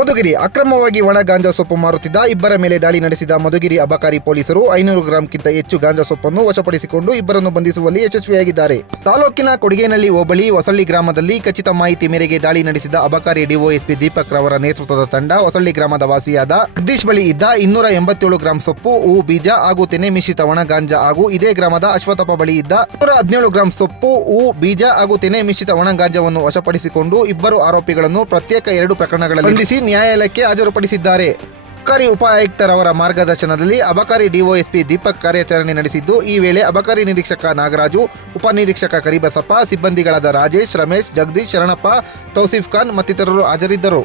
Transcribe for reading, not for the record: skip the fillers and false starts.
ಮಧುಗಿರಿ ಅಕ್ರಮವಾಗಿ ಒಣ ಗಾಂಜಾ ಸೊಪ್ಪು ಮಾರುತ್ತಿದ್ದ ಇಬ್ಬರ ಮೇಲೆ ದಾಳಿ ನಡೆಸಿದ ಮಧುಗಿರಿ ಅಬಕಾರಿ ಪೊಲೀಸರು 500 ಗ್ರಾಂಕ್ಕಿಂತ ಹೆಚ್ಚು ಗಾಂಜಾ ಸೊಪ್ಪನ್ನು ವಶಪಡಿಸಿಕೊಂಡು ಇಬ್ಬರನ್ನು ಬಂಧಿಸುವಲ್ಲಿ ಯಶಸ್ವಿಯಾಗಿದ್ದಾರೆ. ತಾಲೂಕಿನ ಕೊಡಿಗೇನಹಳ್ಳಿ ಹೋಬಳಿ ಹೊಸಳ್ಳಿ ಗ್ರಾಮದಲ್ಲಿ ಖಚಿತ ಮಾಹಿತಿ ಮೇರೆಗೆ ದಾಳಿ ನಡೆಸಿದ ಅಬಕಾರಿ ಡಿವೈಎಸ್ಪಿ ದೀಪಕ್ ರವರ ನೇತೃತ್ವದ ತಂಡ ಹೊಸಳ್ಳಿ ಗ್ರಾಮದ ವಾಸಿಯಾದ ಜಗದೀಶ್ ಬಳಿ ಇದ್ದ 287 ಗ್ರಾಂ ಸೊಪ್ಪು, ಹೂವು ಬೀಜ ಹಾಗೂ ತೆನೆ ಮಿಶ್ರಿತ ಒಣ ಗಾಂಜಾ ಹಾಗೂ ಇದೇ ಗ್ರಾಮದ ಅಶ್ವಥಪ್ಪ ಬಳಿ ಇದ್ದ 117 ಗ್ರಾಂ ಸೊಪ್ಪು, ಹೂವು ಬೀಜ ಹಾಗೂ ತೆನೆ ಮಿಶ್ರಿತ ಒಣ ಗಾಂಜಾವನ್ನು ವಶಪಡಿಸಿಕೊಂಡು ಇಬ್ಬರು ಆರೋಪಿಗಳನ್ನು ಪ್ರತ್ಯೇಕ 2 ಪ್ರಕರಣಗಳಲ್ಲಿ ಬಂಧಿಸಿ ನ್ಯಾಯಾಲಯಕ್ಕೆ ಹಾಜರುಪಡಿಸಿದ್ದಾರೆ. ಅಬಕಾರಿ ಉಪ ಆಯುಕ್ತರವರ ಮಾರ್ಗದರ್ಶನದಲ್ಲಿ ಅಬಕಾರಿ ಡಿವೈಎಸ್ಪಿ ದೀಪಕ್ ಕಾರ್ಯಾಚರಣೆ ನಡೆಸಿದ್ದು, ಈ ವೇಳೆ ಅಬಕಾರಿ ನಿರೀಕ್ಷಕ ನಾಗರಾಜು, ಉಪನಿರೀಕ್ಷಕ ಕರಿಬಸಪ್ಪ, ಸಿಬ್ಬಂದಿಗಳಾದ ರಾಜೇಶ್, ರಮೇಶ್, ಜಗದೀಶ್, ಶರಣಪ್ಪ, ತೌಸೀಫ್ ಖಾನ್ ಮತ್ತಿತರರು ಹಾಜರಿದ್ದರು.